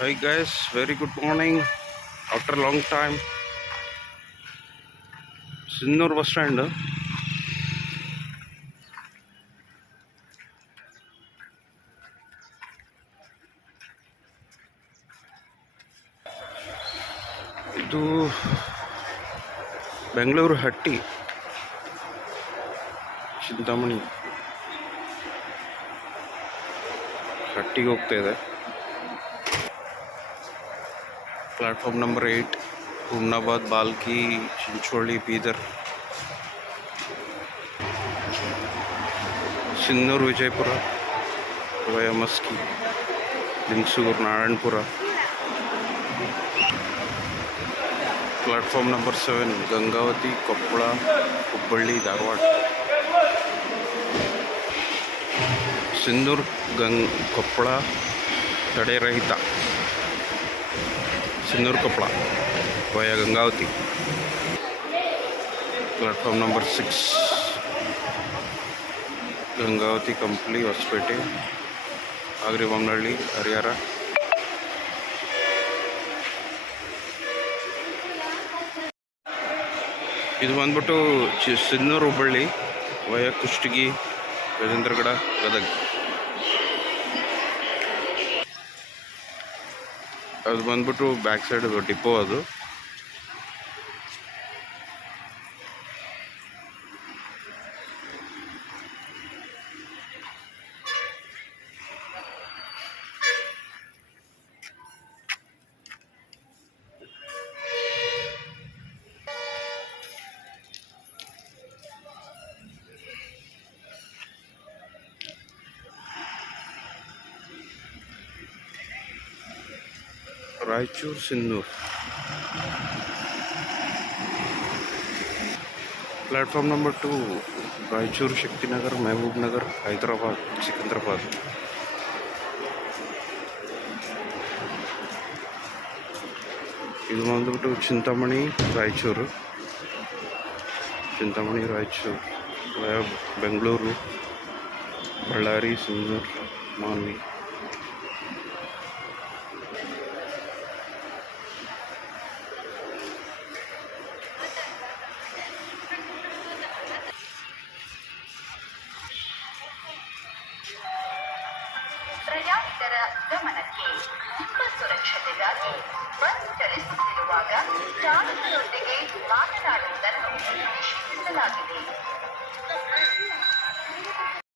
Hi guys, very good morning. After a long time, Sinnur bus stand. ಇದು ಬೆಂಗಳೂರು ಹಟ್ಟಿ ಚಿಂತಾಮಣಿ ಹಟ್ಟಿಗೆ ಹೋಗ್ತಾ ಇದೆ. ಪ್ಲಾಟ್ಫಾರ್ಮ್ ನಂಬರ್ 8, ಹುಮ್ನಾಬಾದ್, ಬಾಲ್ಕಿ, Chincholi, Bidar, Sinnur, Vijayapura, via Maski, Lingasur, Narayanapura. Platform number 7, Gangavati, Koppal, Hubballi, Dharwad. Sinnur, Koppal ತಡೆ ರಹಿತ. Sinnur Koppal via Gangavati. Platform number 6, Gangavati, Kampli, Hosapete, Agribommanahalli, Harihar. ಇದು ಬಂದ್ಬಿಟ್ಟು ಸಿನ್ನೂರು, ಹುಬ್ಬಳ್ಳಿ ವಯ ಕುಷ್ಟಗಿ, ಗಜೇಂದ್ರಗಡ, ಗದಗ. ಅದು ಬಂದ್ಬಿಟ್ಟು ಬ್ಯಾಕ್ ಸೈಡ್ ಡಿಪೋ ಅದು. ರಾಯಚೂರು, ಸಿನ್ನೂರು. Platform number 2, Raichur, Shaktinagar, Mehboob Nagar, Hyderabad, Secunderabad. ಇದು ಬಂದ್ಬಿಟ್ಟು ಚಿಂತಾಮಣಿ, ರಾಯಚೂರು, ಬೆಂಗಳೂರು, ಬಳ್ಳಾರಿ, ಸಿನ್ನೂರು, ಮಾನ್ವಿ. ಪ್ರಯಾಣಿಕರ ಗಮನಕ್ಕೆ, ನಿಮ್ಮ ಸುರಕ್ಷತೆಗಾಗಿ ಬಸ್ ಚಲಿಸುತ್ತಿರುವಾಗ ಚಾಲಕರೊಂದಿಗೆ ಮಾತನಾಡುವುದನ್ನು ನಿಷೇಧಿಸಲಾಗಿದೆ.